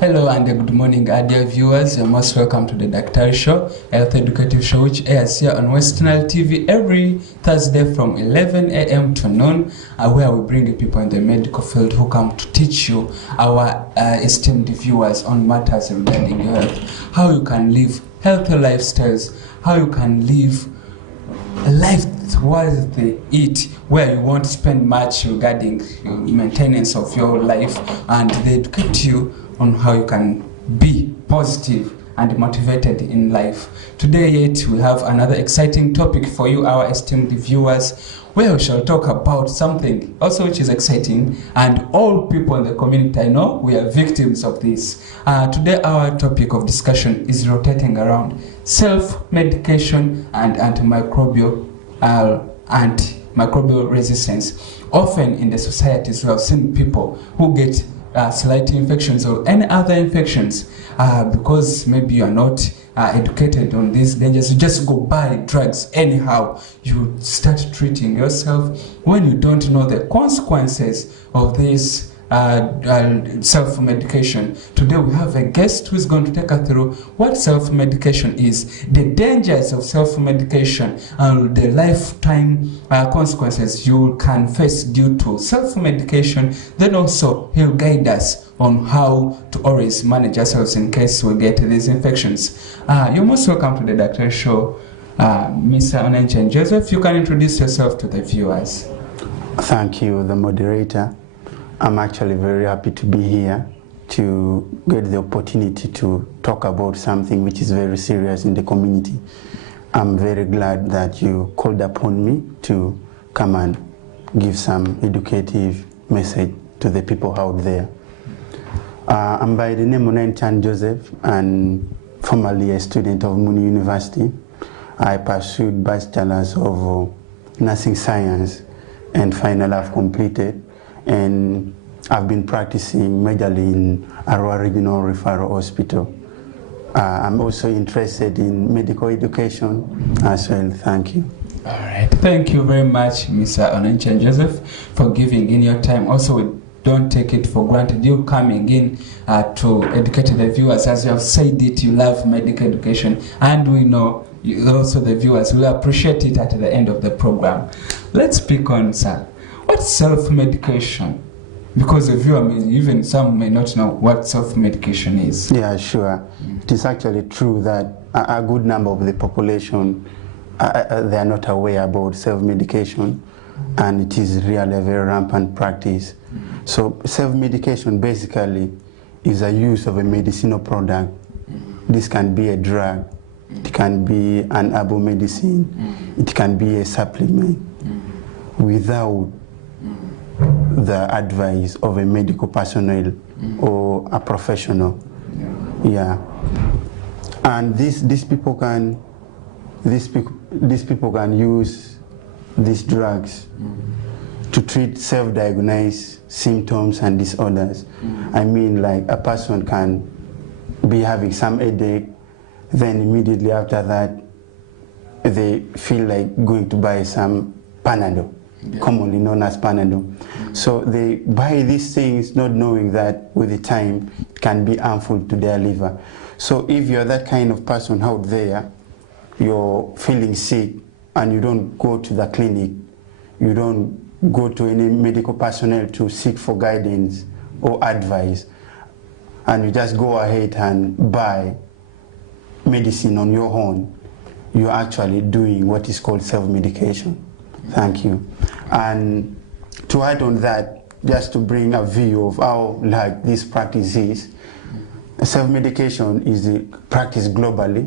Hello and good morning, dear viewers. You're most welcome to the Daktari Show, a health educative show which airs here on Western TV every Thursday from 11 a.m. to noon, where we bring the people in the medical field who come to teach you, our esteemed viewers, on matters regarding your health, how you can live healthy lifestyles, how you can live a life worth it, where you won't spend much regarding maintenance of your life, and they educate you on how you can be positive and motivated in life. Today yet we have another exciting topic for you, our esteemed viewers, where we shall talk about something also which is exciting, and all people in the community, I know we are victims of this. Today our topic of discussion is rotating around self-medication and antimicrobial resistance. Often in the societies we have seen people who get slight infections or any other infections because maybe you are not educated on these dangers. You just go buy drugs anyhow. You start treating yourself when you don't know the consequences of this self-medication. Today we have a guest who is going to take us through what self-medication is, the dangers of self-medication, and the lifetime consequences you can face due to self-medication. Then also he'll guide us on how to always manage ourselves in case we get these infections. You're most welcome to the Daktari Show, Mr. Onenchen Joseph. You can introduce yourself to the viewers. Thank you, the moderator. I'm actually very happy to be here to get the opportunity to talk about something which is very serious in the community. I'm very glad that you called upon me to come and give some educative message to the people out there. I'm by the name of Onenchen Joseph, and formerly a student of Muni University. I pursued Bachelor's of Nursing Science, and finally I've completed. And I've been practicing majorly in Arua Regional Referral Hospital. I'm also interested in medical education as well. Thank you. All right. Thank you very much, Mr. Onenchen Joseph, for giving in your time. Also, we don't take it for granted you coming in to educate the viewers. As you have said it, you love medical education, and we know also the viewers will appreciate it at the end of the program. Let's speak on, sir. What's self-medication? Because the viewer even some may not know what self-medication is. Yeah, sure. It is actually true that a good number of the population, they are not aware about self-medication, and it is really a very rampant practice. So self-medication basically is a use of a medicinal product. This can be a drug, it can be an herbal medicine, it can be a supplement, without the advice of a medical personnel or a professional. Yeah. And these people can use these drugs to treat self-diagnosed symptoms and disorders. I mean, like a person can be having some headache, then immediately after that they feel like going to buy some Panadol, commonly known as Panadol. So they buy these things not knowing that with the time it can be harmful to their liver. So if you're that kind of person out there, you're feeling sick and you don't go to the clinic, you don't go to any medical personnel to seek for guidance or advice, and you just go ahead and buy medicine on your own, you're actually doing what is called self-medication. Thank you. And to add on that, just to bring a view of how large this practice is, self-medication is practiced globally,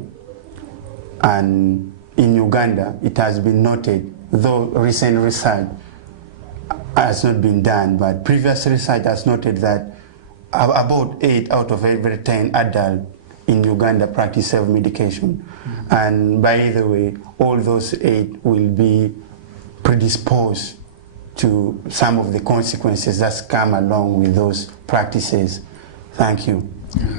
and in Uganda it has been noted, though recent research has not been done, but previous research has noted that about 8 out of every 10 adults in Uganda practice self-medication. And by the way, all those 8 will be predisposed to some of the consequences that come along with those practices. Thank you.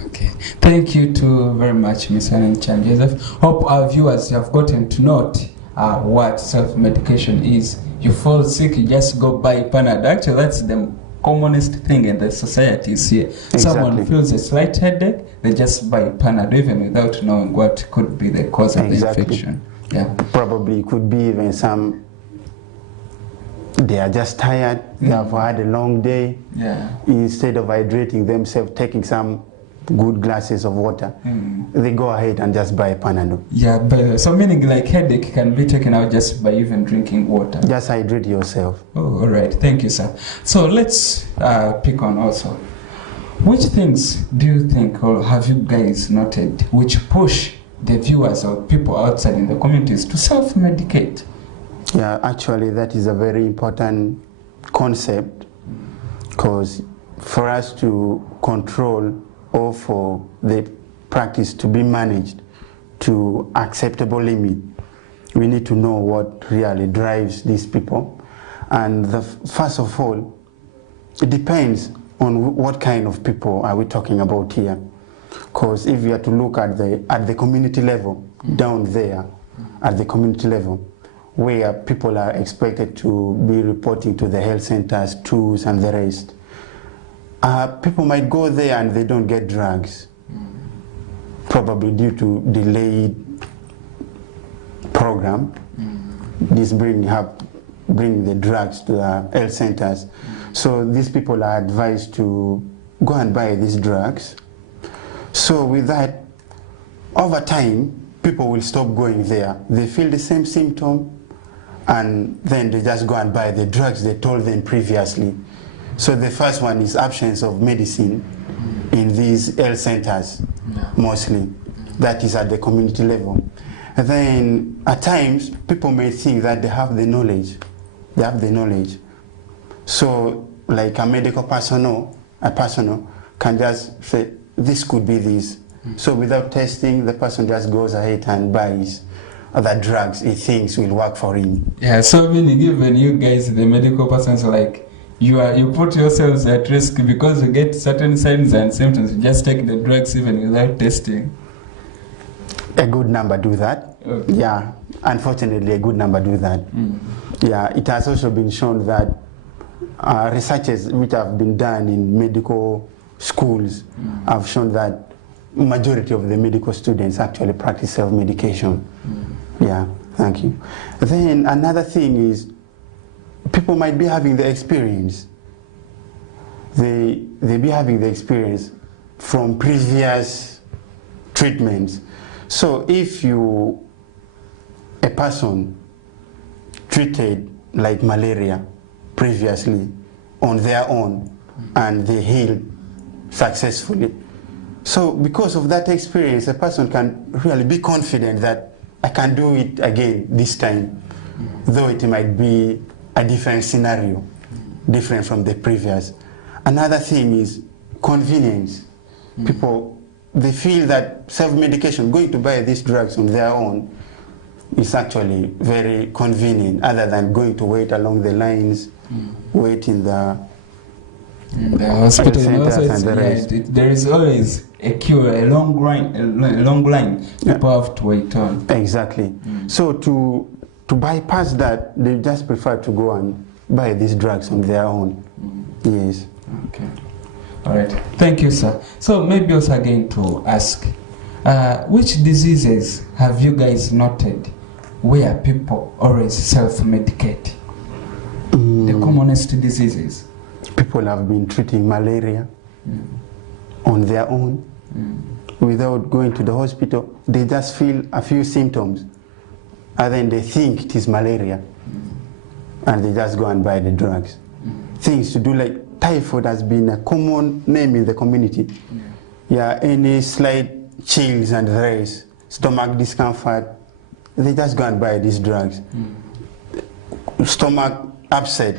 Okay. Thank you too very much, Mr. Onenchen Joseph. Hope our viewers have gotten to note what self-medication is. You fall sick, you just go buy Panadol. Actually, that's the commonest thing in the society is here. Someone feels a slight headache, they just buy Panadol even without knowing what could be the cause of the infection. Yeah. Probably could be even some, they are just tired, they have had a long day. Yeah. Instead of hydrating themselves, taking some good glasses of water, they go ahead and just buy Panadol. Yeah, but so meaning like headache can be taken out just by even drinking water. Just hydrate yourself. Oh, all right. Thank you, sir. So let's pick on also. Which things do you think or have you guys noted which push the viewers or people outside in the communities to self-medicate? Yeah, actually that is a very important concept, because for us to control or for the practice to be managed to acceptable limit, we need to know what really drives these people. And first of all, it depends on what kind of people are we talking about here. Because if you are to look at the community level, down there, at the community level, where people are expected to be reporting to the health centers, tools and the rest, people might go there and they don't get drugs, probably due to delayed program. This bring the drugs to the health centers. So these people are advised to go and buy these drugs. So with that, over time, people will stop going there. They feel the same symptom, and then they just go and buy the drugs they told them previously. So the first one is absence of medicine in these health centers, mostly. That is at the community level. And then at times, people may think that they have the knowledge. They have the knowledge. So like a medical personnel can just say, this could be this. So without testing, the person just goes ahead and buys other drugs he thinks will work for him. Yeah, so meaning even you guys, the medical persons, like you put yourselves at risk because you get certain signs and symptoms. You just take the drugs even without testing. A good number do that. Okay. Yeah, unfortunately, a good number do that. Yeah, it has also been shown that researches which have been done in medical schools have shown that majority of the medical students actually practice self-medication. Yeah, thank you. Then another thing is, people might be having the experience. They be having the experience from previous treatments. So if a person treated like malaria previously on their own and they healed successfully, so because of that experience, a person can really be confident that I can do it again this time, though it might be a different scenario, different from the previous. Another thing is convenience. People, they feel that self-medication, going to buy these drugs on their own, is actually very convenient, other than going to wait along the lines, wait in the hospital. And also and the rest. There is always a queue, a long line people have to wait on. Exactly. So to bypass that, they just prefer to go and buy these drugs on their own. Yes. Okay. All right. Thank you, sir. So maybe also again to ask, which diseases have you guys noted where people always self-medicate? The commonest diseases. People have been treating malaria on their own without going to the hospital. They just feel a few symptoms and then they think it is malaria and they just go and buy the drugs. Things to do like typhoid has been a common name in the community. Yeah, any slight chills and the rest, stomach discomfort, they just go and buy these drugs. Stomach upset,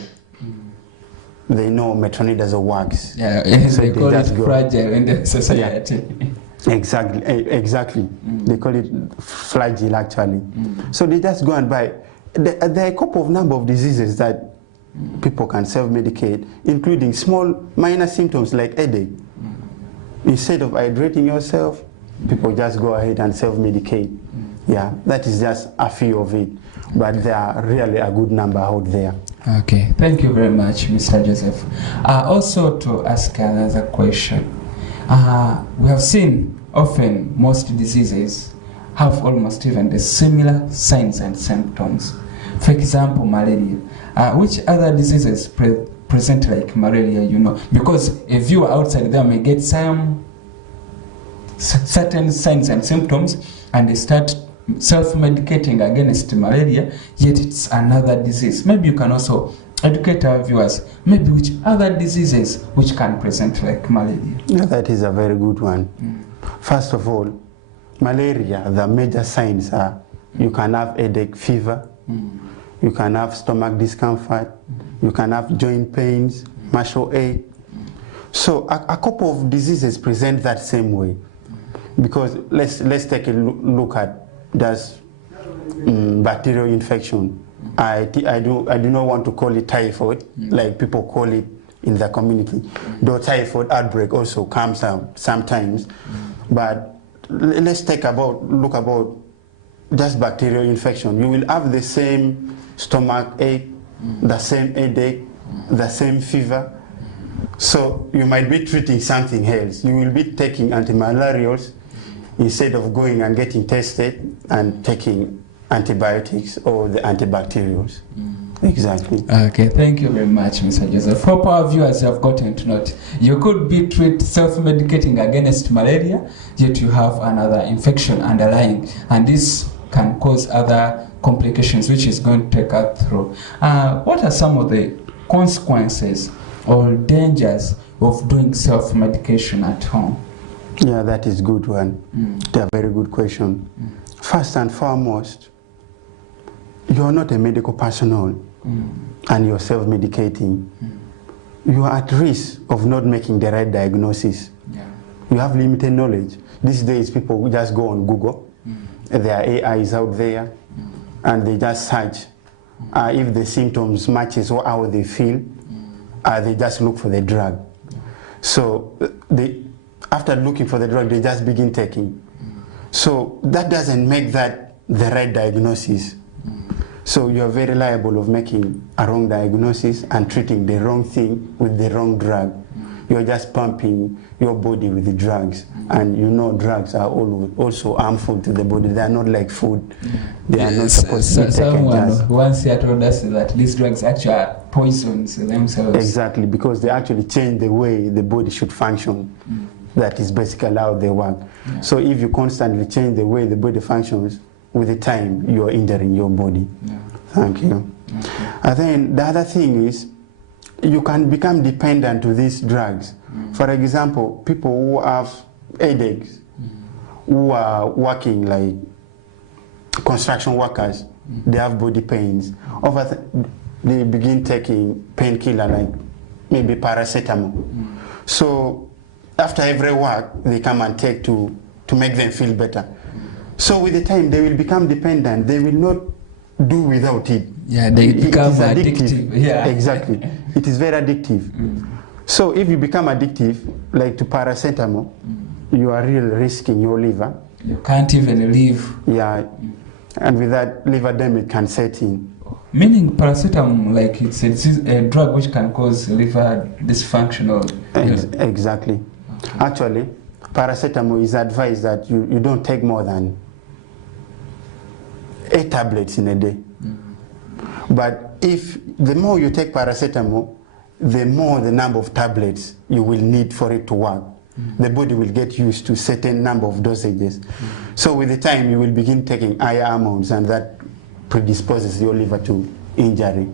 they know metronidazole works. Yeah, so they call it fragile in the society. Yeah. Exactly. They call it fragile actually. So they just go and buy. There are a couple of number of diseases that people can self-medicate, including small minor symptoms like headache. Instead of hydrating yourself, people just go ahead and self-medicate. Yeah, that is just a few of it, but there are really a good number out there. Okay, thank you very much, Mr. Joseph. Also, to ask another question, we have seen often most diseases have almost even the similar signs and symptoms. For example, malaria. Which other diseases present like malaria, you know? Because a viewer outside there may get some certain signs and symptoms and they start self-medicating against malaria, yet it's another disease. Maybe you can also educate our viewers, maybe which other diseases which can present like malaria. Yeah, that is a very good one. First of all, malaria, the major signs are you can have headache, fever, you can have stomach discomfort, you can have joint pains, muscle ache. So a couple of diseases present that same way. Because let's take a look at this bacterial infection. I do not want to call it typhoid, like people call it in the community. Though typhoid outbreak also comes out sometimes. But let's look about just bacterial infection. You will have the same stomach ache, the same headache, the same fever. So you might be treating something else. You will be taking antimalarials instead of going and getting tested and taking antibiotics or the antibacterials. Exactly. Okay, thank you very much, Mr. Joseph. Hope our viewers have gotten to note. You could be self-medicating against malaria, yet you have another infection underlying, and this can cause other complications, which is going to take us through. What are some of the consequences or dangers of doing self-medication at home? Yeah, that is a good one. It's a very good question. First and foremost, you are not a medical personnel and you're self-medicating. You are at risk of not making the right diagnosis. Yeah. You have limited knowledge. These days, people just go on Google. There are AIs out there, and they just search if the symptoms matches how they feel. They just look for the drug. So after looking for the drug, they just begin taking. So that doesn't make that the right diagnosis. So you're very liable of making a wrong diagnosis and treating the wrong thing with the wrong drug. You're just pumping your body with the drugs. And you know drugs are also harmful to the body. They are not like food. They are not supposed to be taken just. Someone once here told us that these drugs actually are poisons themselves. Exactly, because they actually change the way the body should function. That is basically how they work. Yeah. So if you constantly change the way the body functions, with the time you are injuring your body. Yeah. Thank you. Okay. And then the other thing is, you can become dependent to these drugs. For example, people who have headaches, who are working like construction workers, they have body pains. They begin taking painkiller like maybe paracetamol. So after every work, they come and take to make them feel better. So with the time, they will become dependent. They will not do without it. Yeah, they become addictive. Yeah, exactly. It is very addictive. So if you become addictive, like to paracetamol, you are really risking your liver. You can't even live. Yeah, and with that, liver damage can set in. Meaning paracetamol, like it's a drug which can cause liver dysfunction or... Exactly. Okay. Actually, paracetamol is advised that you don't take more than 8 tablets in a day. But if the more you take paracetamol, the more the number of tablets you will need for it to work. The body will get used to certain number of dosages. So with the time, you will begin taking higher amounts, and that predisposes your liver to injury.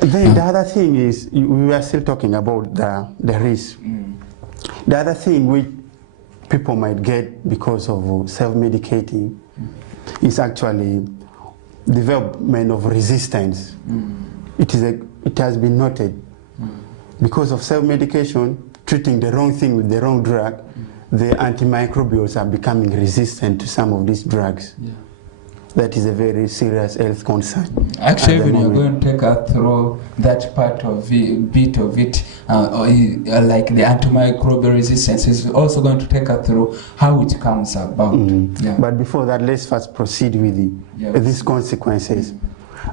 Then the other thing is, we are still talking about the risk. The other thing which people might get because of self-medicating is actually development of resistance. It has been noted because of self-medication, treating the wrong thing with the wrong drug, the antimicrobials are becoming resistant to some of these drugs. Yeah. That is a very serious health concern. Actually, when you're going to take us through that part of bit of it, like the antimicrobial resistance, is also going to take us through how it comes about. Yeah. But before that, let's first proceed with these consequences.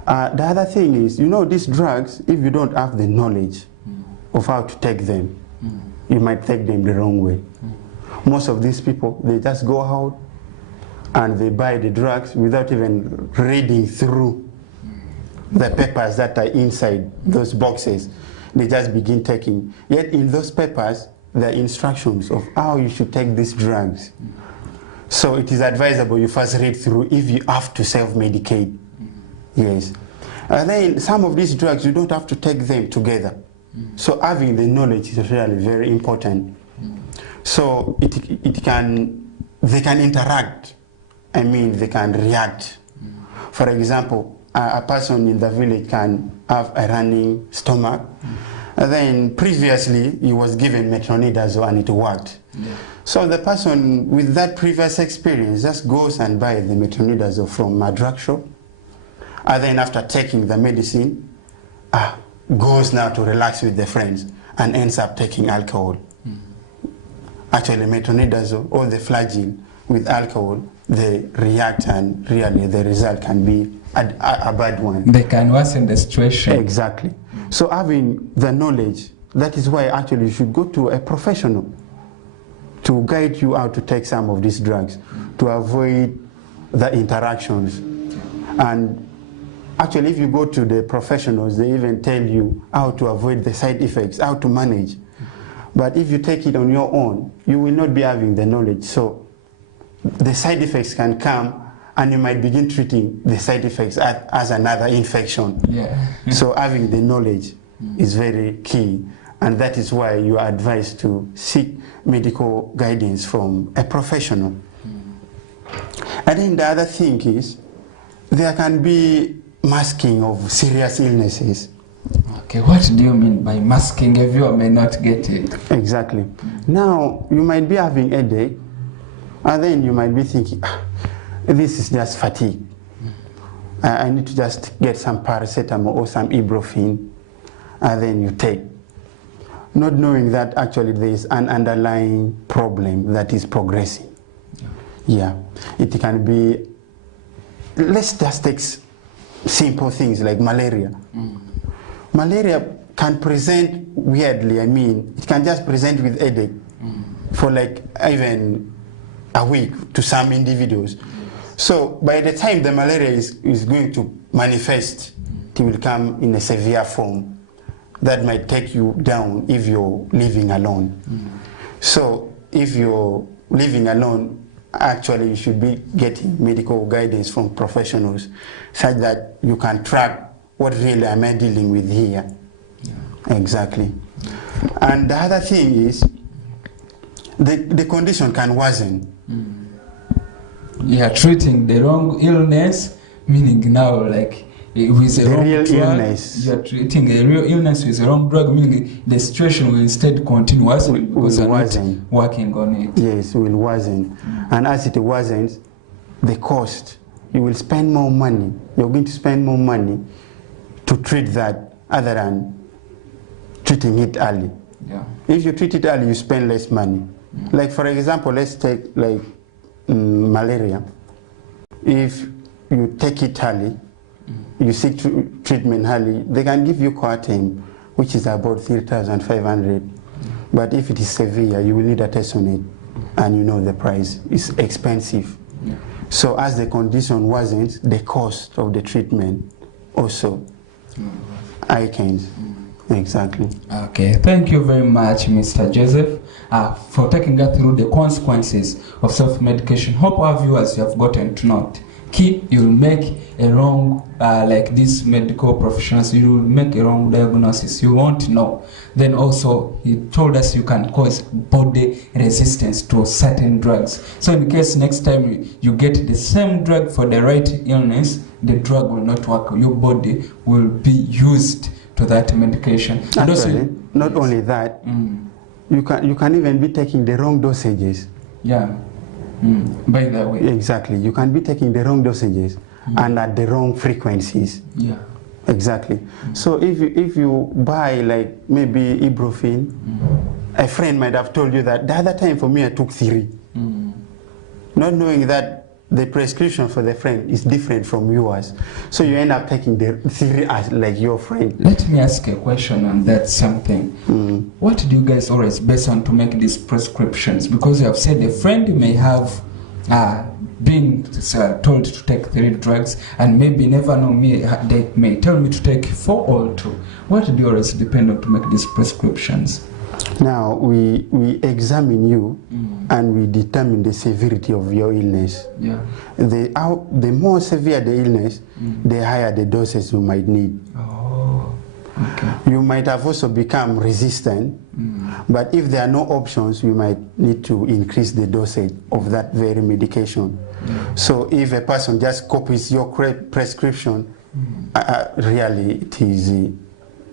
The other thing is, these drugs, if you don't have the knowledge of how to take them, you might take them the wrong way. Most of these people, they just go out and they buy the drugs without even reading through the papers that are inside those boxes. They just begin taking. Yet in those papers, there are instructions of how you should take these drugs. So it is advisable you first read through if you have to self-medicate. Yes. And then some of these drugs, you don't have to take them together. So having the knowledge is really very important. So they can interact. I mean, they can react. For example, a person in the village can have a running stomach. And then previously, he was given metronidazole and it worked. So the person with that previous experience just goes and buys the metronidazole from a drug shop. And then after taking the medicine, goes now to relax with the friends and ends up taking alcohol. Actually, metronidazole or the flagyl with alcohol, they react and really the result can be a bad one. They can worsen the situation. Exactly. So having the knowledge, that is why actually you should go to a professional to guide you how to take some of these drugs, to avoid the interactions. And actually if you go to the professionals, they even tell you how to avoid the side effects, how to manage. But if you take it on your own, you will not be having the knowledge. So the side effects can come and you might begin treating the side effects as another infection. So having the knowledge is very key. And that is why you are advised to seek medical guidance from a professional. And then the other thing is, there can be masking of serious illnesses. Okay, what do you mean by masking? Everyone may not get it. Exactly. Now, you might be having a headache, and then you might be thinking, this is just fatigue. I need to just get some paracetamol or some ibuprofen, and then you take. Not knowing that actually there is an underlying problem that is progressing. Yeah. It can be, let's just take simple things like malaria. Malaria can present weirdly. I mean, it can just present with headache for like even a week to some individuals. So by the time the malaria is going to manifest, it will come in a severe form that might take you down if you're living alone. So if you're living alone, actually you should be getting medical guidance from professionals such that you can track what really am I dealing with here. Exactly. And the other thing is, the condition can worsen. You are treating the wrong illness, meaning now like with the wrong real drug, illness. you are treating a real illness with the wrong drug, meaning the situation will instead continue worsening because you are not working on it. Yes, it will worsen. And as it worsens, the cost, you will spend more money. You're going to spend more money to treat that other than treating it early. If you treat it early, you spend less money. Like for example, let's take like malaria. If you take it early, you seek treatment early, they can give you Coartem, which is about 3,500. But if it is severe, you will need a test on it, and you know the price is expensive. So as the condition worsens, the cost of the treatment also heightens. Exactly. Okay, thank you very much, Mr. Joseph, for taking us through the consequences of self-medication. Hope our viewers have gotten to know it. You'll make a wrong, like these medical professionals, you will make a wrong diagnosis, you won't know. Then also, he told us you can cause body resistance to certain drugs. So in case next time you get the same drug for the right illness, the drug will not work. Your body will be used to that medication. And actually, also, not only that, you can even be taking the wrong dosages. By the way. Exactly. You can be taking the wrong dosages and at the wrong frequencies. Exactly. So if you buy like maybe ibuprofen, a friend might have told you that the other time for me I took 3. Not knowing that the prescription for the friend is different from yours. So you end up taking the theory as like your friend. Let me ask a question on that something. What do you guys always base on to make these prescriptions? Because you have said a friend may have been told to take 3 drugs and maybe never know me, they may tell me to take 4 or 2. What do you always depend on to make these prescriptions? Now we examine you and we determine the severity of your illness. Yeah. The more severe the illness, the higher the doses you might need. Oh, okay. You might have also become resistant, but if there are no options, you might need to increase the dosage of that very medication. So if a person just copies your prescription, really it is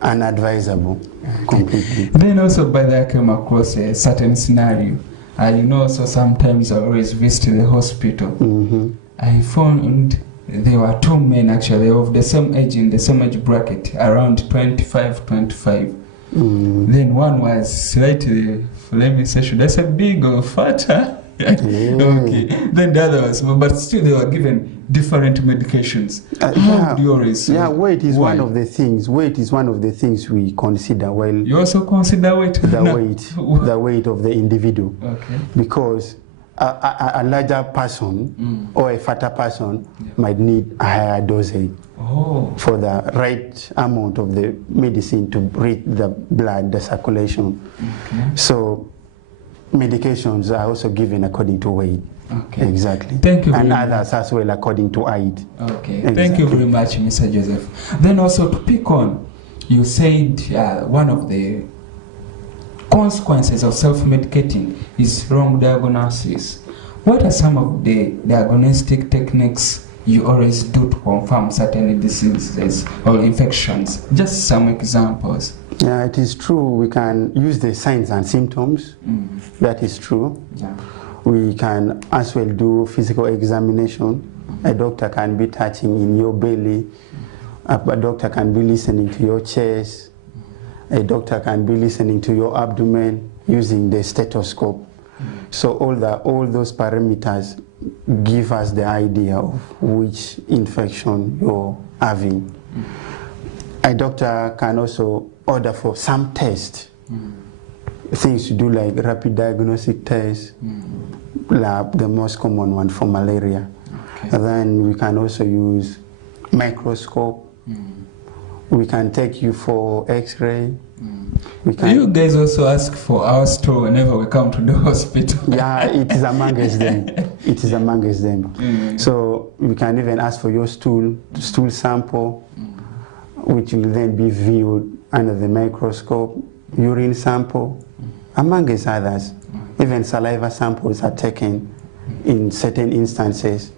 unadvisable completely. Then also, by the way, I came across a certain scenario. You know, so sometimes I always visit the hospital. I found there were 2 men actually of the same age, in the same age bracket, around 25. Then one was slightly, let me say, should I say big or fatter? Okay. Then the other was, but still they were given different medications. How do you always? Weight is one of the things. Weight is one of the things we consider. Well, you also consider weight. The weight of the individual. Okay. Because a larger person or a fatter person might need a higher dosage for the right amount of the medicine to reach the blood, the circulation. So medications are also given according to weight. Okay. Exactly. Thank you. And others as well according to height. Okay. Exactly. Thank you very much, Mr. Joseph. Then also to pick on, you said one of the consequences of self-medicating is wrong diagnosis. What are some of the diagnostic techniques you always do to confirm certain diseases or infections? Just some examples. Yeah, it is true. We can use the signs and symptoms. That is true. Yeah. We can as well do physical examination. A doctor can be touching in your belly. A doctor can be listening to your chest. A doctor can be listening to your abdomen using the stethoscope. So all those parameters give us the idea of which infection you're having. A doctor can also order for some tests, things to do like rapid diagnostic tests, lab, the most common one for malaria. Okay. And then we can also use microscope. We can take you for X-ray. You guys also ask for our stool whenever we come to the hospital. Yeah, it is amongst them. It is amongst them. So we can even ask for your stool sample, which will then be viewed under the microscope, urine sample, amongst others. Even saliva samples are taken in certain instances.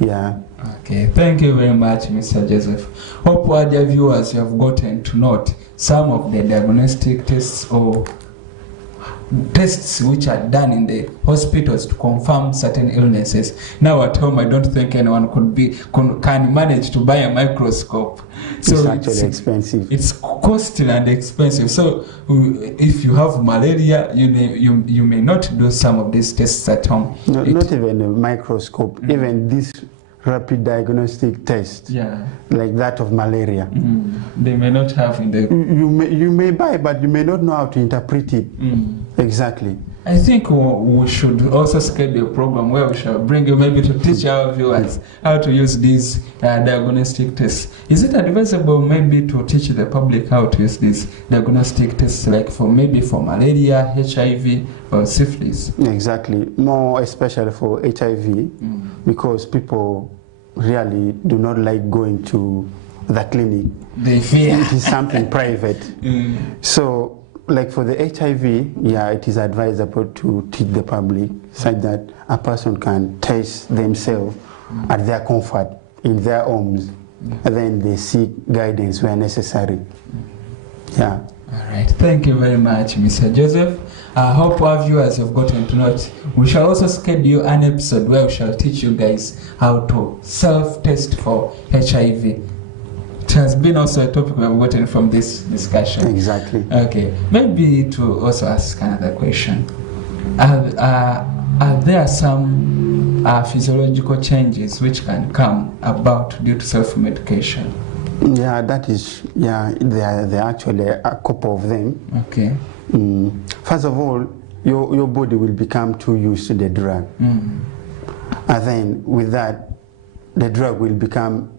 Yeah. Okay, thank you very much, Mr. Joseph. Hope our dear viewers have gotten to note some of the diagnostic tests or tests which are done in the hospitals to confirm certain illnesses. Now at home, I don't think anyone can manage to buy a microscope. So it's actually expensive. It's costly and expensive. So if you have malaria, you may not do some of these tests at home. No, not even a microscope. Even this rapid diagnostic test, like that of malaria, they may not have in the. You may buy, but you may not know how to interpret it exactly. I think we should also schedule a program where we shall bring you maybe to teach our viewers how to use these diagnostic tests. Is it advisable maybe to teach the public how to use these diagnostic tests, like for malaria, HIV, or syphilis? Exactly, more especially for HIV, because people really do not like going to the clinic. They fear. It is something private. So, like for the HIV, it is advisable to teach the public such that a person can test themselves at their comfort in their homes, and then they seek guidance where necessary. Yeah. All right. Thank you very much, Mr. Joseph. I hope our viewers have gotten to know it. We shall also schedule an episode where we shall teach you guys how to self-test for HIV. It has been also a topic we have gotten from this discussion. Exactly. Okay. Maybe to also ask another question. Are there some physiological changes which can come about due to self-medication? Yeah, there are actually a couple of them. Okay. First of all, your body will become too used to the drug. And then with that, the drug will become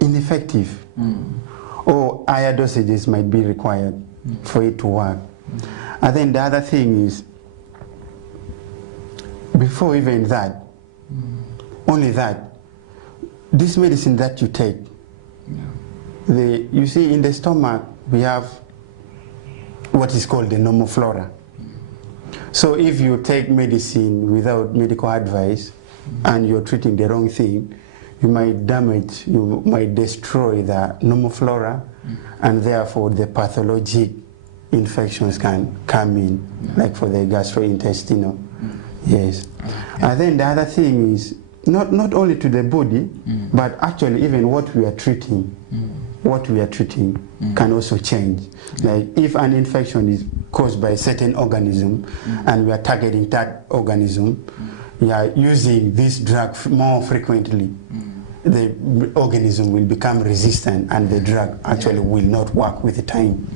ineffective. Or higher dosages might be required for it to work. And then the other thing is, before even that, only that, this medicine that you take, you see in the stomach, we have what is called the normal flora. So if you take medicine without medical advice and you're treating the wrong thing, you might damage, you might destroy the normal flora, and therefore the pathologic infections can come in, like for the gastrointestinal. Yes. And then the other thing is, not only to the body, but actually even what we are treating, can also change. Like if an infection is caused by a certain organism and we are targeting that organism, we are using this drug more frequently, the organism will become resistant and the drug actually will not work with the time.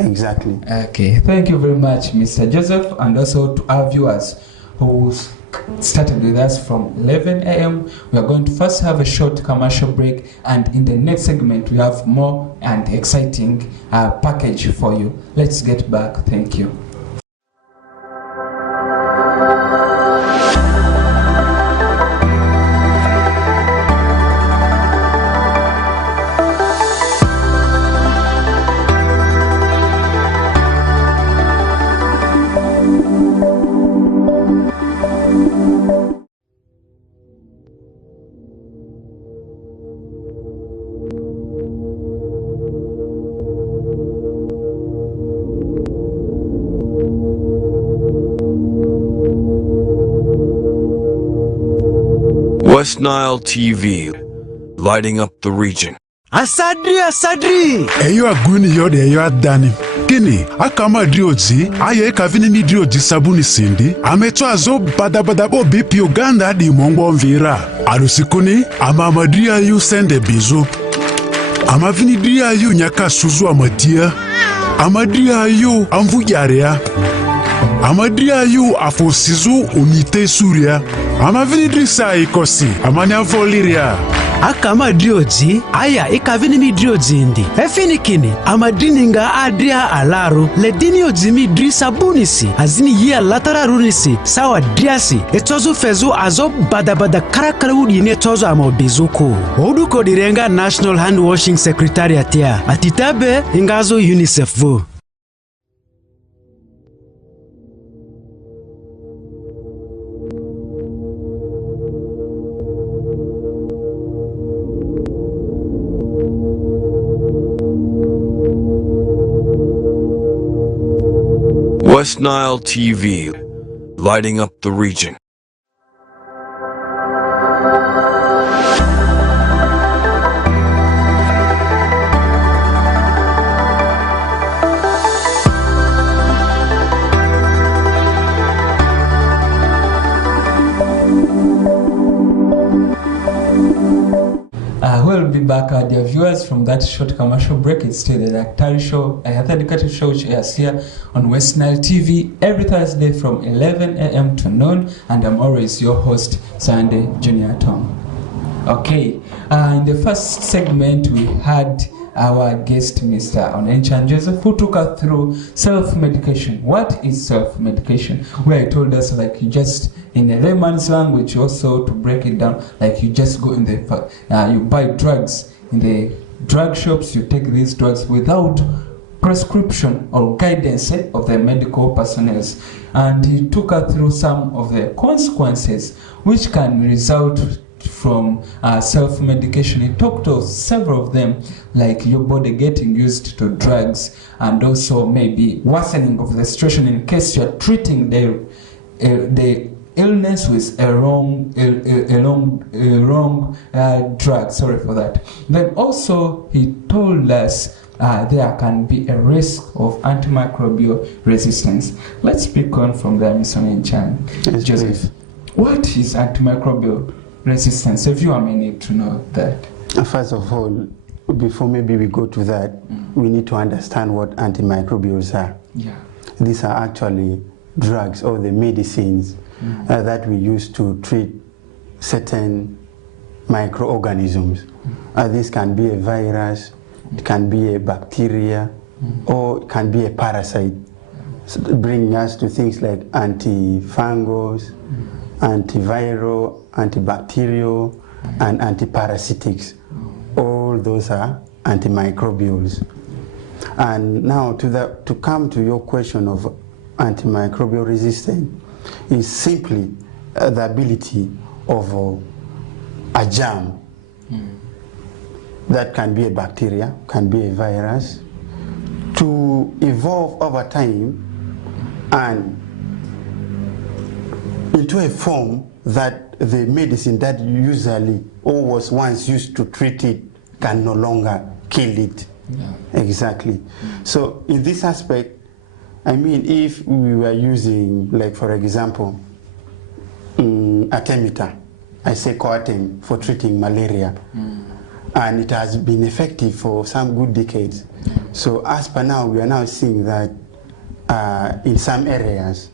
Exactly. Okay, thank you very much, Mr. Joseph, and also to our viewers who started with us from 11 a.m. We are going to first have a short commercial break, and in the next segment we have more and exciting package for you. Let's get back. Thank you. West Nile TV, lighting up the region. Asadri! Eyo aguni yode eyo adani. Kini, akama drioji, aye kavini mi drioji sabuni sindi, ameto azo badabadabo bipi Uganda di mongbo mvira. Arusikuni, ama amadria yu sende bizo. Ama vini dria yu nyaka suzu amatia. Amadria yu amvujarea. Amadria yu afosizu umite suria. Ama vini drisa ikosi, amanya voliria. Akama drioji, aya ikavini mi drioji indi. Efinikini, amadrininga adria alaru, ledini ojimi dri sabunisi, azini yia latara runisi, sawa driasi, etozu fezu azo badabada karakara udine tozo amobizuku. Oduko direnga National Hand Washing Secretariat ya, atitabe ingazo UNICEF vu. West Nile TV, lighting up the region. We'll be back, dear viewers, from that short commercial break. It's still the Daktari Show, a health educative show which airs here on West Nile TV every Thursday from 11 a.m. to noon, and I'm always your host, Sunday Junior Tom. Okay, in the first segment we had our guest, Mr. Onenchan Joseph, who took us through self-medication. What is self-medication? Where he told us, like, you just, in a layman's language, also to break it down, like you just go in the, you buy drugs in the drug shops, you take these drugs without prescription or guidance of the medical personnel. And he took us through some of the consequences which can result from self-medication. He talked of several of them, like your body getting used to drugs, and also maybe worsening of the situation in case you're treating the illness with a wrong drug. Sorry for that. Then also he told us there can be a risk of antimicrobial resistance. Let's speak on from there, Mr. Onenchan. Yes, Joseph. What is antimicrobial resistance? Everyone may need to know that. First of all, before maybe we go to that, we need to understand what antimicrobials are. Yeah. These are actually drugs or the medicines that we use to treat certain microorganisms. This can be a virus, it can be a bacteria, or it can be a parasite, so bringing us to things like antifungals, antiviral, antibacterial, and antiparasitics. All those are antimicrobials. And now to come to your question of antimicrobial resistance, is simply the ability of a germ that can be a bacteria, can be a virus, to evolve over time and into a form that the medicine that usually or was once used to treat it can no longer kill it. Yeah. Exactly. So in this aspect, I mean, if we were using, like for example, Artemether, I say Coartem, for treating malaria, and it has been effective for some good decades. So as per now, we are now seeing that in some areas,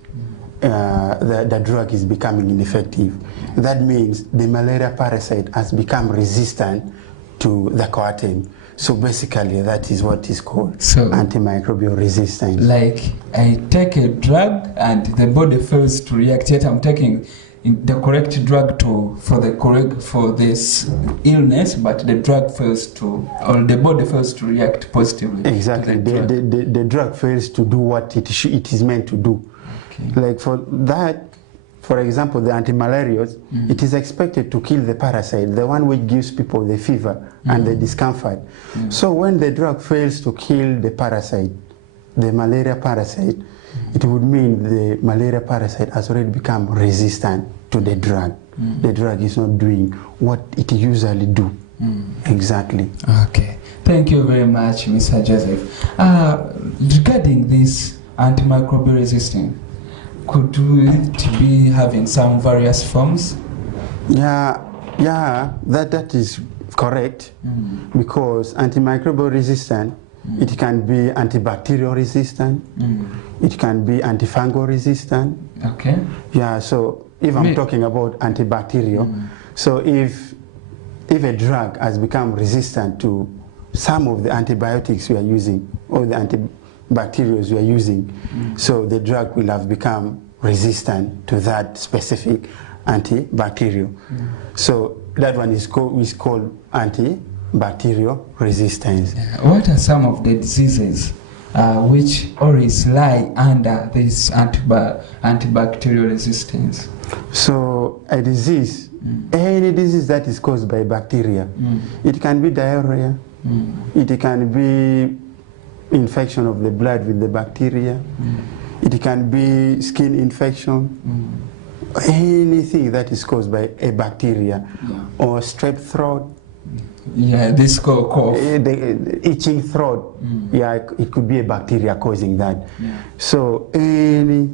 the drug is becoming ineffective. That means the malaria parasite has become resistant to the Coartem. So basically, that is what is called antimicrobial resistance. Like I take a drug and the body fails to react, yet I'm taking the correct drug for this illness, but the drug fails to, or the body fails to react positively. Exactly, the drug fails to do what it is meant to do. Okay. Like for that, for example, the antimalarials, it is expected to kill the parasite, the one which gives people the fever and the discomfort. So when the drug fails to kill the parasite, the malaria parasite, it would mean the malaria parasite has already become resistant to the drug. The drug is not doing what it usually do. Exactly. Okay. Thank you very much, Mr. Joseph. Regarding this antimicrobial resistance, could it be having some various forms? Yeah, that is correct, because antimicrobial resistant, it can be antibacterial resistant, it can be antifungal resistant. Okay. Yeah, so if I'm talking about antibacterial, so if a drug has become resistant to some of the antibiotics we are using, or the antibacterials we are using, so the drug will have become resistant to that specific antibacterial. So that one is called antibacterial resistance. What are some of the diseases which always lie under this antibacterial resistance? So a disease, any disease that is caused by bacteria, it can be diarrhea, it can be infection of the blood with the bacteria, it can be skin infection, anything that is caused by a bacteria, or strep throat. Yeah, this cough. The itching throat, it could be a bacteria causing that. So any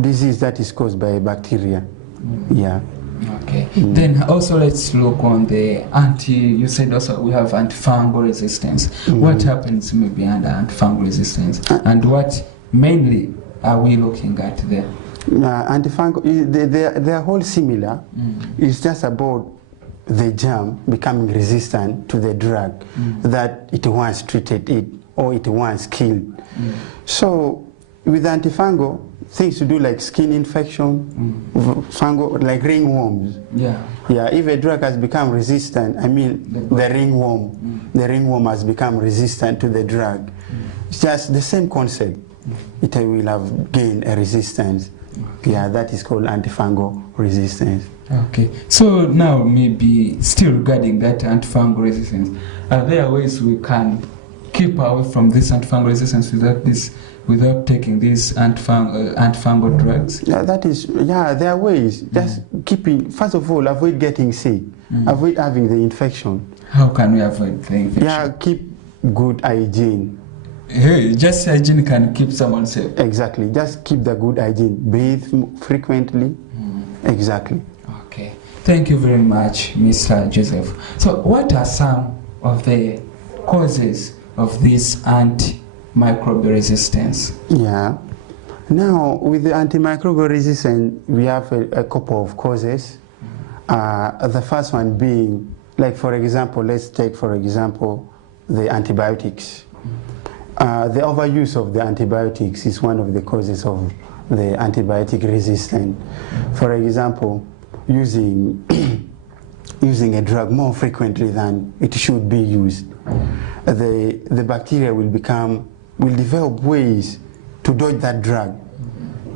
disease that is caused by a bacteria, Okay. Then also let's look on the you said also we have antifungal resistance. What happens maybe under antifungal resistance, and what mainly are we looking at there? Antifungal, they are all similar. It's just about the germ becoming resistant to the drug that it once treated it or it once killed. So with antifungal, things to do like skin infection, fungal, like ringworms. If a drug has become resistant, I mean the ringworm has become resistant to the drug. It's just the same concept. It will have gained a resistance. That is called antifungal resistance. Okay, so now maybe still regarding that antifungal resistance, are there ways we can keep away from this antifungal resistance without taking these antifungal drugs? There are ways. Just keeping, first of all, avoid getting sick, avoid having the infection. How can we avoid the infection? Keep good hygiene. Just hygiene can keep someone safe. Exactly, just keep the good hygiene. Bathe frequently. Exactly. Okay. Thank you very much, Mr. Joseph. So, what are some of the causes of this antimicrobial resistance? Yeah. Now, with the antimicrobial resistance, we have a couple of causes. The first one being, like for example, let's take for example the antibiotics. The overuse of the antibiotics is one of the causes of the antibiotic resistance. For example, using using a drug more frequently than it should be used, the bacteria will develop ways to dodge that drug,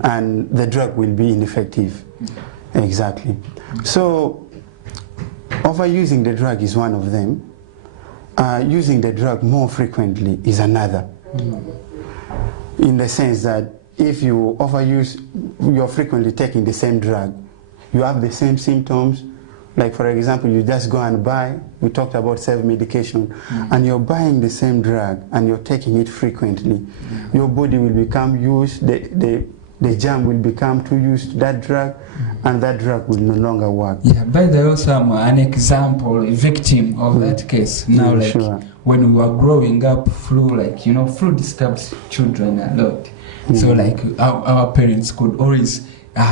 and the drug will be ineffective. Exactly. So overusing the drug is one of them. Using the drug more frequently is another. In the sense that if you overuse, you're frequently taking the same drug, you have the same symptoms. Like for example, you just go and buy, we talked about self-medication, and you're buying the same drug and you're taking it frequently. Your body will become used, the germ will become too used to that drug, and that drug will no longer work. Yeah, by the way, also I'm an example, a victim of that case. Now, like Sure. when we were growing up, flu, like, you know, flu disturbs children a lot. So like our parents could always,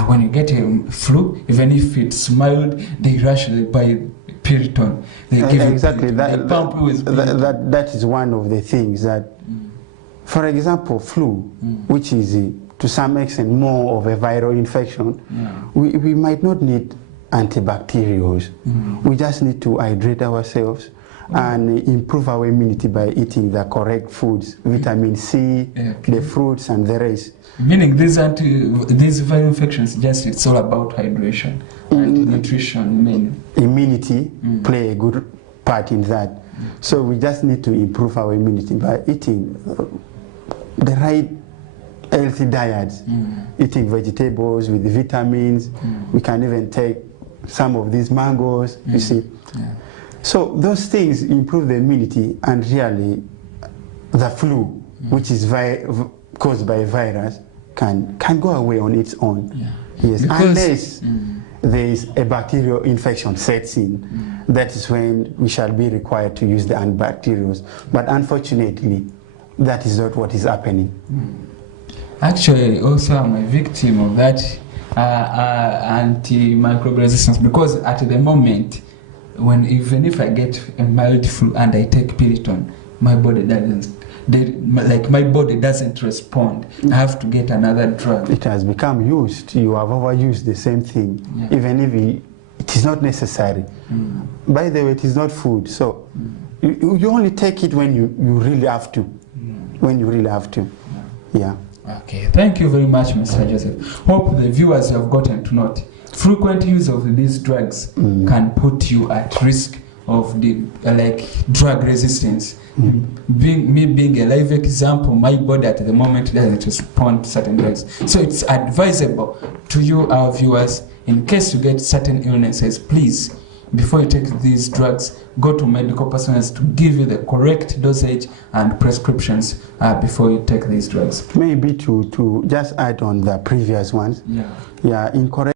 when you get a flu, even if it's mild, they rush to buy Piriton. They give Exactly. it, they pump you with Piriton. That is one of the things that, for example, flu, which is to some extent more of a viral infection, we might not need antibacterials. We just need to hydrate ourselves and improve our immunity by eating the correct foods, vitamin C, the fruits, and the rest. Meaning these viral infections, just it's all about hydration and nutrition mainly. Immunity play a good part in that. So we just need to improve our immunity by eating the right healthy diets, eating vegetables with vitamins. We can even take some of these mangoes, you see. So those things improve the immunity, and really the flu, which is caused by a virus, can go away on its own. Yes, unless there is a bacterial infection sets in. That is when we shall be required to use the antibacterials. But unfortunately, that is not what is happening. Actually, also I'm a victim of that antimicrobial resistance, because at the moment, even if I get a mild flu and I take Piriton, my body doesn't respond. I have to get another drug. It has become used. You have overused the same thing, even if it is not necessary. By the way, it is not food, so you only take it when you really have to. When you really have to. Yeah. Okay, thank you very much, Mr. Joseph. Hope the viewers have gotten to note. Frequent use of these drugs can put you at risk of the drug resistance. Being a live example, my body at the moment doesn't respond to certain drugs. So it's advisable to you, our viewers, in case you get certain illnesses, please, before you take these drugs, go to medical personnel to give you the correct dosage and prescriptions before you take these drugs. Maybe to just add on the previous ones. Yeah, incorrect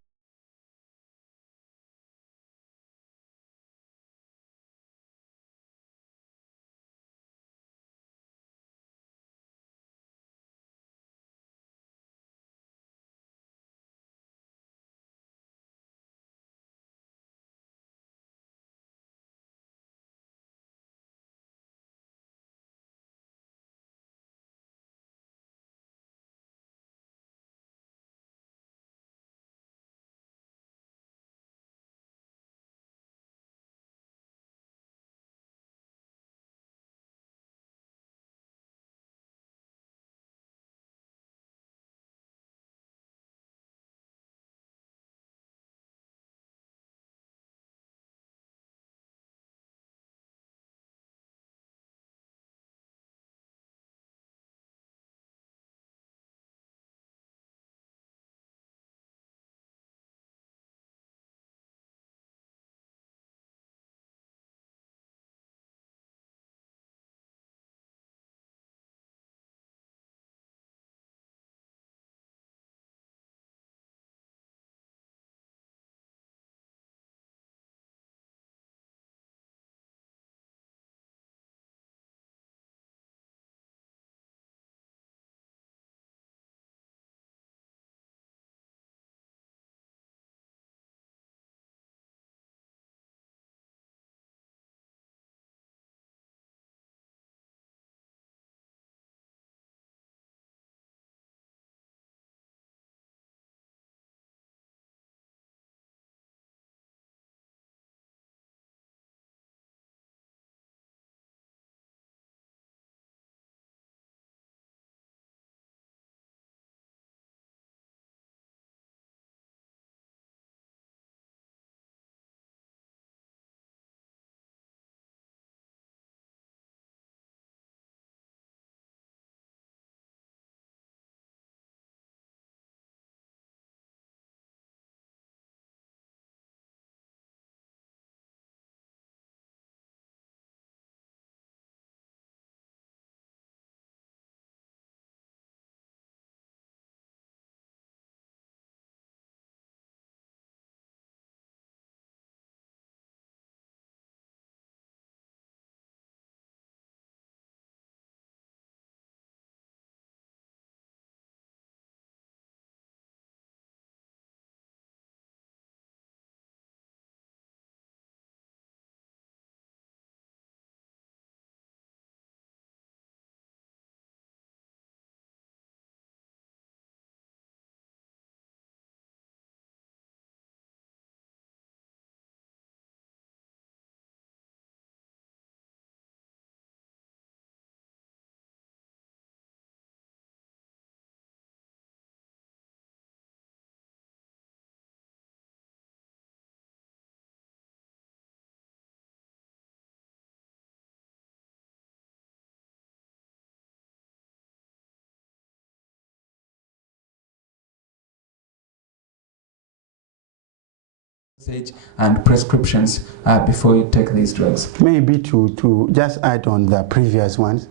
and prescriptions before you take these drugs. Maybe to just add on the previous ones.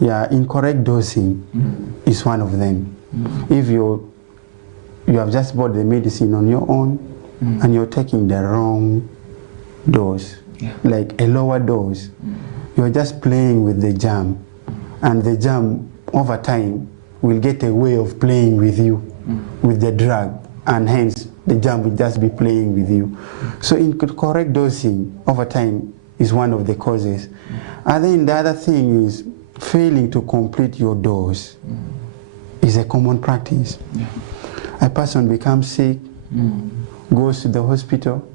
Yeah, incorrect dosing is one of them. If you have just bought the medicine on your own and you're taking the wrong dose, like a lower dose, you're just playing with the germ, and the germ over time will get a way of playing with you, with the drug, and hence the germ will just be playing with you. So incorrect dosing over time is one of the causes. And then the other thing is failing to complete your dose is a common practice. A person becomes sick, goes to the hospital,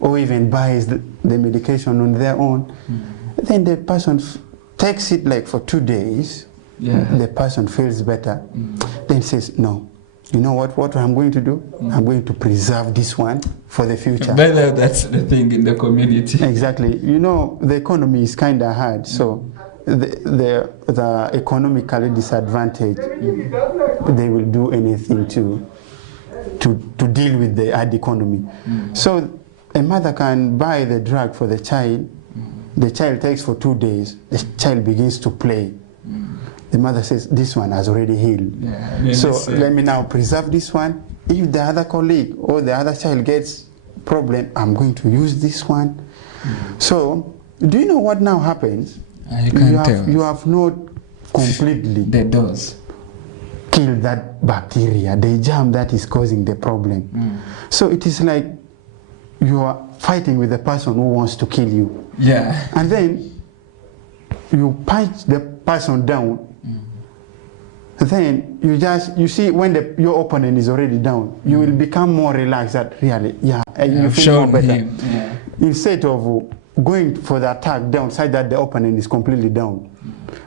or even buys the medication on their own. Then the person takes it like for 2 days. The person feels better. Then says, no, you know what I'm going to do? I'm going to preserve this one for the future. But that's the thing in the community. Exactly. You know, the economy is kind of hard, so the economically disadvantaged, they will do anything to deal with the hard economy. So a mother can buy the drug for the child. The child takes for 2 days. The child begins to play. The mother says, this one has already healed. So let me now preserve this one. If the other colleague or the other child gets problem, I'm going to use this one. So do you know what now happens? You have not completely the dose killed that bacteria, the germ that is causing the problem. So it is like you are fighting with the person who wants to kill you. And then you punch the person down. Then you see when your opponent is already down, you will become more relaxed that really, you feel more better. Instead of going for the attack downside that the opponent is completely down.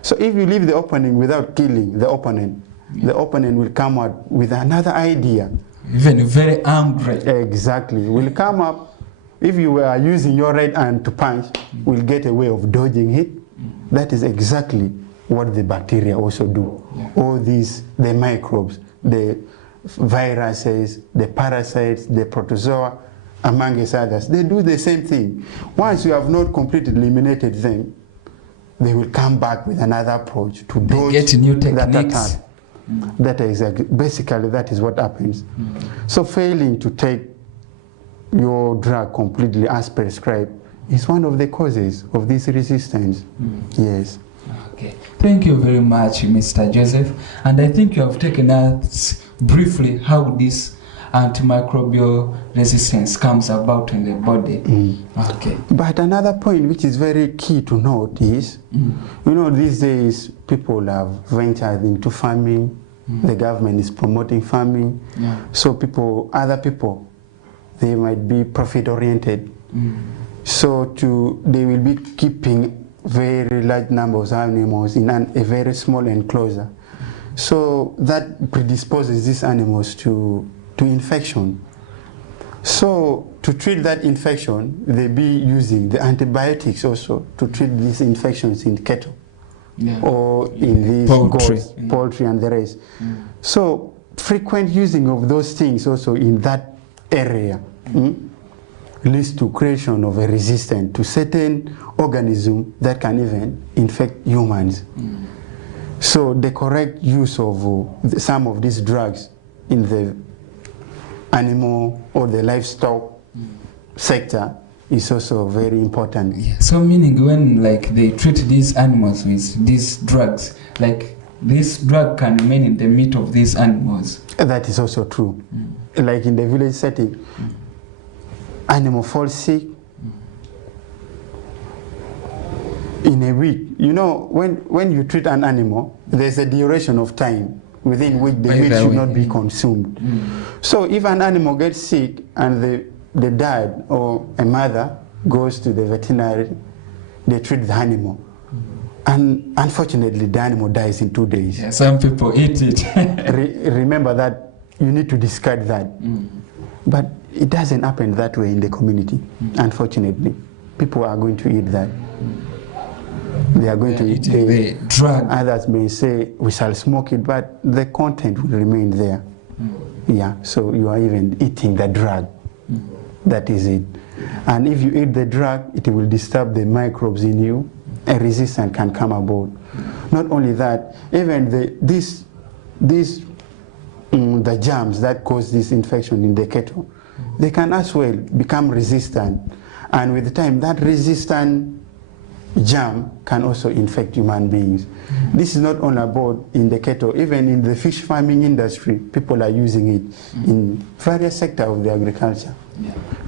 So if you leave the opening without killing the opponent will come out with another idea. Even very angry. Exactly. Will come up, if you were using your right hand to punch, will get a way of dodging it. That is exactly what the bacteria also do. All these, the microbes, the viruses, the parasites, the protozoa, amongst others, they do the same thing. Once you have not completely eliminated them, they will come back with another approach to dodge that attack. That is basically that is what happens. So failing to take your drug completely as prescribed is one of the causes of this resistance. Yes. Okay. Thank you very much, Mr. Joseph. And I think you have taken us briefly how this antimicrobial resistance comes about in the body. Okay. But another point which is very key to note is, you know, these days people have ventured into farming. The government is promoting farming. So other people, they might be profit oriented. So they will be keeping very large numbers of animals in a very small enclosure. So that predisposes these animals to infection. So to treat that infection, they be using the antibiotics also to treat these infections in cattle or in these poultry and the rest. So frequent using of those things also in that area leads to creation of a resistance to certain organisms that can even infect humans. So the correct use of some of these drugs in the animal or the livestock sector is also very important. So meaning when they treat these animals with these drugs, this drug can remain in the meat of these animals. That is also true. Like in the village setting, animal falls sick in a week. You know, when you treat an animal, there's a duration of time within which the meat should not be consumed. So if an animal gets sick and the dad or a mother goes to the veterinary, they treat the animal. And unfortunately, the animal dies in 2 days. Some people eat it. Remember that you need to discard that. But it doesn't happen that way in the community, unfortunately. People are going to eat that. They are going to eat the drug. Others may say, we shall smoke it, but the content will remain there. So you are even eating the drug. That is it. And if you eat the drug, it will disturb the microbes in you. A resistance can come about. Not only that, even the germs that cause this infection in the cattle, they can as well become resistant. And with time, that resistant germ can also infect human beings. This is not only about in the cattle, even in the fish farming industry, people are using it in various sectors of the agriculture.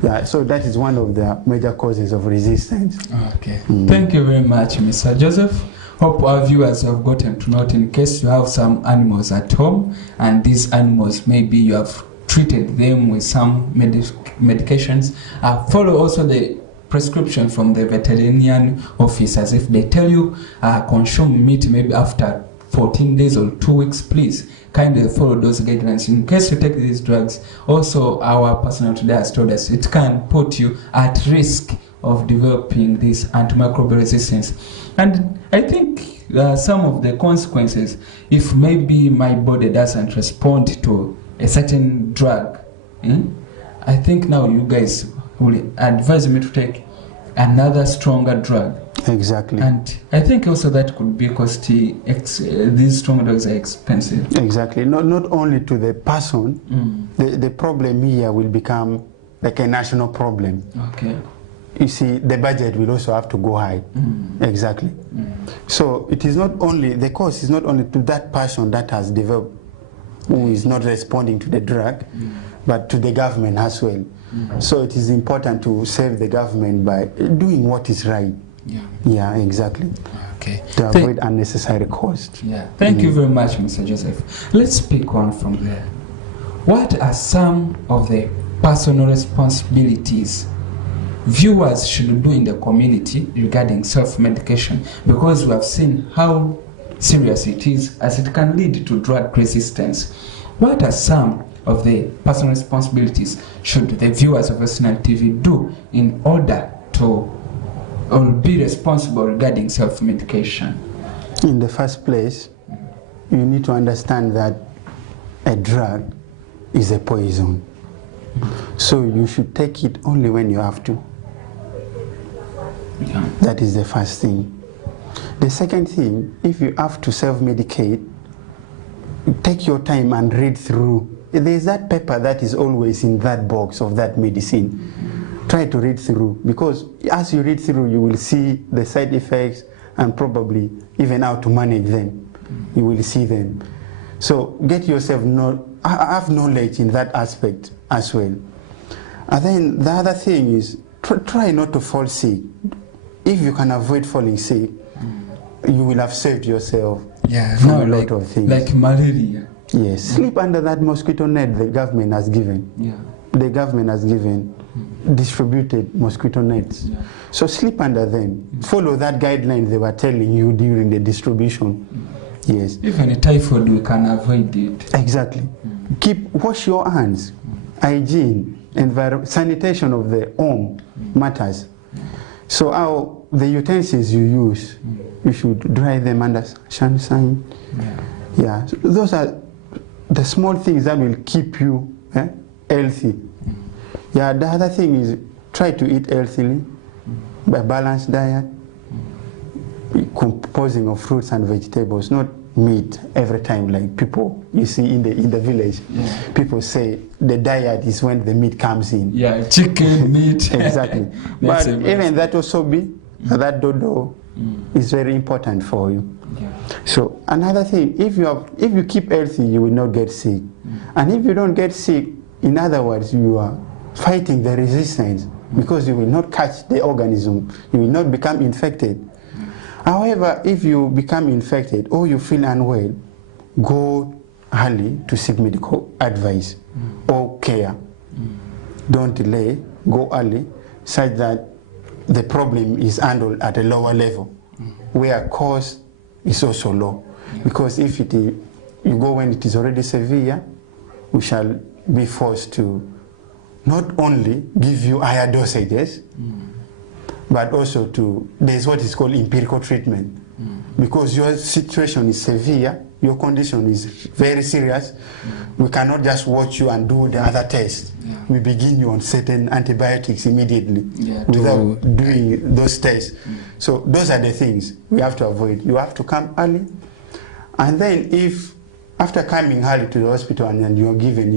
Yeah, so that is one of the major causes of resistance. Okay. Thank you very much, Mr. Joseph. Hope our viewers have gotten to note, in case you have some animals at home and these animals, maybe you have treated them with some medications. Follow also the prescription from the veterinarian officers. If they tell you consume meat maybe after 14 days or 2 weeks, please kindly follow those guidelines. In case you take these drugs, also our personnel today has told us it can put you at risk of developing this antimicrobial resistance. And I think some of the consequences, if maybe my body doesn't respond to a certain drug, I think now you guys will advise me to take another stronger drug. Exactly. And I think also that could be because these strong drugs are expensive. Exactly. Not only to the person, the problem here will become like a national problem. Okay. You see, the budget will also have to go high. Exactly. So it is not only, the cost is not only to that person that has developed, who is not responding to the drug, but to the government as well. So it is important to save the government by doing what is right. Yeah, exactly. Okay. To avoid unnecessary cost. Yeah. Thank you very much, Mr. Joseph. Let's pick on from there. What are some of the personal responsibilities viewers should do in the community regarding self-medication? Because we have seen how serious it is, as it can lead to drug resistance. What are some of the personal responsibilities should the viewers of Western TV do in order to be responsible regarding self-medication? In the first place, you need to understand that a drug is a poison. So you should take it only when you have to. Yeah. That is the first thing. The second thing, if you have to self-medicate, take your time and read through. There is that paper that is always in that box of that medicine. Try to read through, because as you read through, you will see the side effects and probably even how to manage them. You will see them. So get yourself, have knowledge in that aspect as well. And then the other thing is, try not to fall sick. If you can avoid falling sick, you will have saved yourself from a lot of things. Like malaria. Yes. Sleep under that mosquito net the government has given. Yeah. The government has given distributed mosquito nets. Yeah. So sleep under them. Follow that guideline they were telling you during the distribution. Yes. Even a typhoid, we can avoid it. Exactly. Wash your hands. Hygiene, sanitation of the home matters. So how the utensils you use, you should dry them under sunshine. Yeah. So those are the small things that will keep you healthy. Yeah. The other thing is, try to eat healthily, by balanced diet, composing of fruits and vegetables, not meat every time like people you see in the village. People say the diet is when the meat comes in. Yeah, chicken, meat. Exactly. But even that also that dodo is very important for you. So another thing, if you keep healthy, you will not get sick. And if you don't get sick, in other words, you are fighting the resistance, because you will not catch the organism, you will not become infected. However, if you become infected or you feel unwell, go early to seek medical advice or care. Don't delay, go early, such that the problem is handled at a lower level, where cost is also low. Because if you go when it is already severe, we shall be forced to not only give you higher dosages, but also there's what is called empirical treatment. Because your situation is severe, your condition is very serious, we cannot just watch you and do the other tests. We begin you on certain antibiotics immediately without doing those tests. So those are the things we have to avoid. You have to come early, and then if after coming early to the hospital and you are given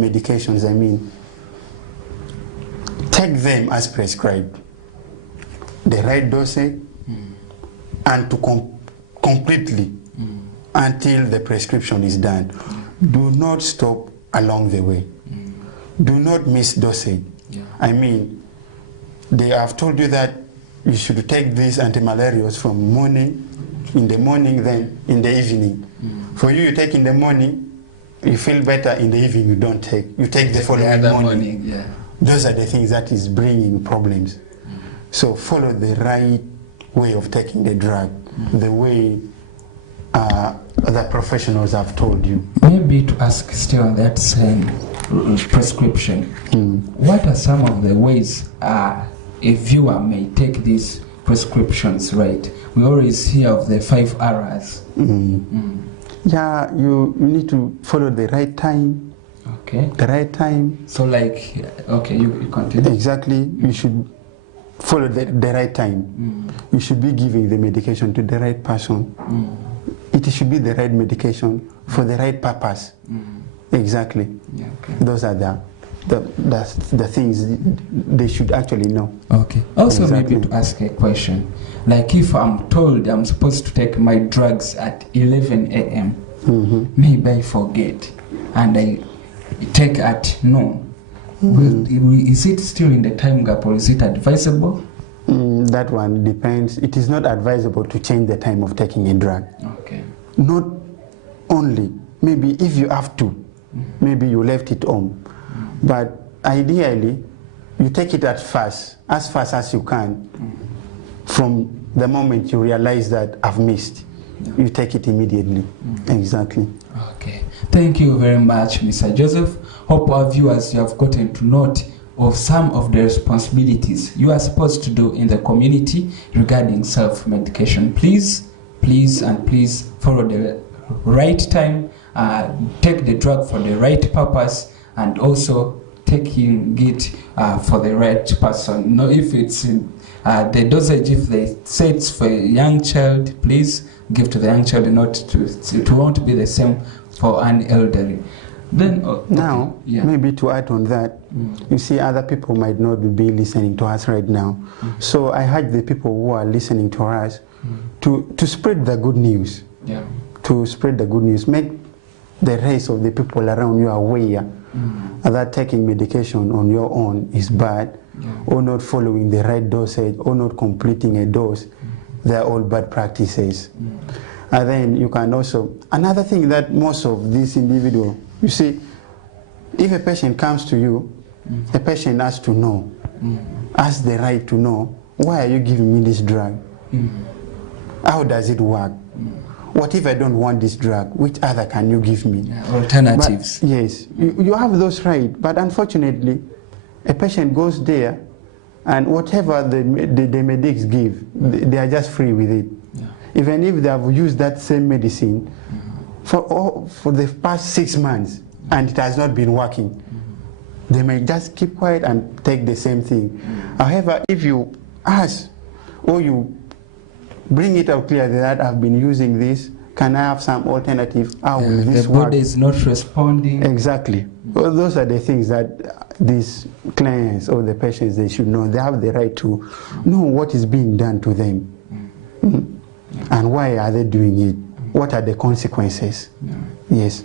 medications, I mean, take them as prescribed, the right dosage, and to completely until the prescription is done. Do not stop along the way. Do not miss dosage. I mean, they have told you that you should take these antimalarials from in the morning, then in the evening. For you take in the morning, you feel better. In the evening, you don't take. You take the following morning. Those are the things that is bringing problems. So follow the right way of taking the drug, the way the professionals have told you. Maybe to ask still on that same prescription, what are some of the ways a viewer may take these prescriptions right? We always hear of the 5 hours. Yeah, you need to follow the right time. Okay. The right time. So like, okay, you continue. Exactly, you should follow the right time. You should be giving the medication to the right person. It should be the right medication for the right purpose. Exactly. Yeah, okay. Those are the things they should actually know. Okay. Also, exactly. Maybe to ask a question, like if I'm told I'm supposed to take my drugs at 11 a.m., maybe I forget and I take at noon. Is it still in the time gap or is it advisable? That one depends. It is not advisable to change the time of taking a drug. Okay. Not only, maybe if you have to, maybe you left it home. But ideally, you take it as fast as you can. From the moment you realize that I've missed, you take it immediately. Exactly. Okay. Thank you very much, Mr. Joseph. Hope our viewers, you have gotten to note of some of the responsibilities you are supposed to do in the community regarding self-medication. Please follow the right time, take the drug for the right purpose, and also taking it for the right person. No, if it's in, the dosage, if they say it's for a young child, please give to the young child, not to it won't be the same for an elderly. Then now, maybe to add on that, you see, other people might not be listening to us right now. So I urge the people who are listening to us to spread the good news. To spread the good news. Make the rest of the people around you aware that taking medication on your own is bad, or not following the right dosage, or not completing a dose. They are all bad practices. And then you can also, another thing that most of these individuals, you see, if a patient comes to you, a patient has to know, has the right to know, why are you giving me this drug? How does it work? What if I don't want this drug? Which other can you give me? Alternatives. But, yes, you have those rights, but unfortunately, a patient goes there, and whatever the medics give, they are just free with it. Even if they have used that same medicine for the past 6 months and it has not been working, they may just keep quiet and take the same thing. However, if you ask or you bring it out clearly that I've been using this, can I have some alternative? How will this work? The body is not responding. Exactly. Well, those are the things that these clients or the patients, they should know. They have the right to know what is being done to them. And why are they doing it? What are the consequences? Yes,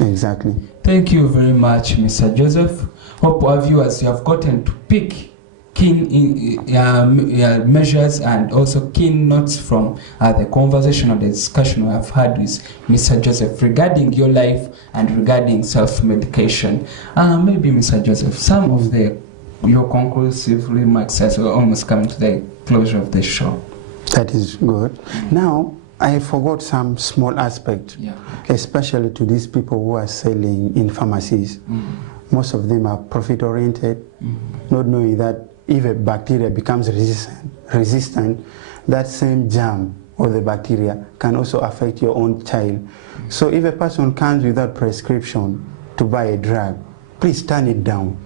exactly. Thank you very much, Mr. Joseph. Hope our viewers, you have gotten to pick keen measures and also keen notes from the conversation or the discussion we have had with Mr. Joseph regarding your life and regarding self-medication. Maybe, Mr. Joseph, some of your conclusive remarks as we're almost coming to the closure of the show. That is good. Now, I forgot some small aspect, especially to these people who are selling in pharmacies. Most of them are profit-oriented, not knowing that if a bacteria becomes resistant, that same germ or the bacteria can also affect your own child. So if a person comes without prescription to buy a drug, please turn it down.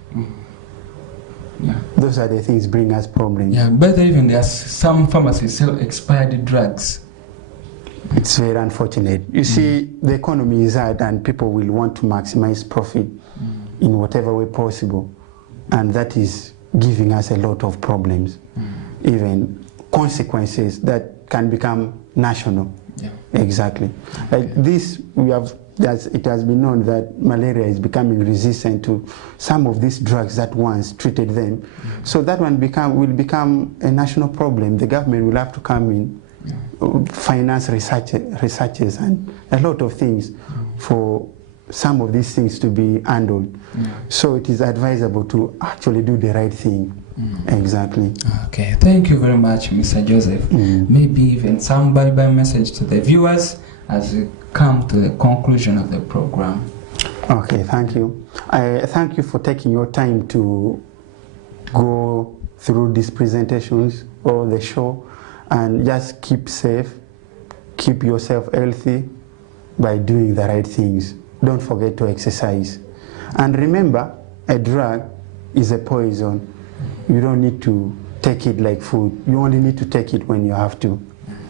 Yeah. Those are the things bring us problems. Yeah, but even there's some pharmacies sell expired drugs. It's very unfortunate. You see, the economy is hard and people will want to maximize profit in whatever way possible. And that is giving us a lot of problems, even consequences that can become national. Yeah. Exactly. Like this, it has been known that malaria is becoming resistant to some of these drugs that once treated them. So that one will become a national problem. The government will have to come in, finance researches and a lot of things for some of these things to be handled. So it is advisable to actually do the right thing. Exactly. Okay, thank you very much, Mr. Joseph. Maybe even some bye-bye message to the viewers as we come to the conclusion of the program. Okay, thank you. I thank you for taking your time to go through these presentations or the show, and just keep safe, keep yourself healthy by doing the right things. Don't forget to exercise. And remember, a drug is a poison. You don't need to take it like food. You only need to take it when you have to.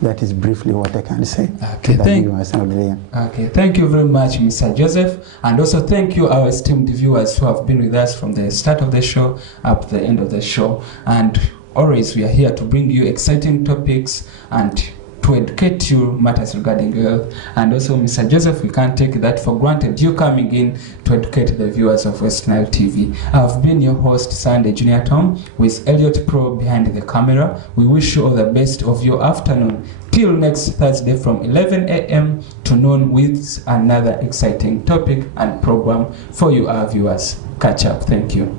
That is briefly what I can say. Okay, thank you very much, Mr. Joseph. And also thank you, our esteemed viewers who have been with us from the start of the show up to the end of the show. And always we are here to bring you exciting topics and to educate you matters regarding health. And also, Mr. Joseph, we can't take that for granted, you coming in to educate the viewers of West Nile TV. I've been your host, Sunday Junior Tom, with Elliot Pro behind the camera. We wish you all the best of your afternoon. Till next Thursday from 11 a.m. to noon with another exciting topic and program for you, our viewers. Catch up. Thank you.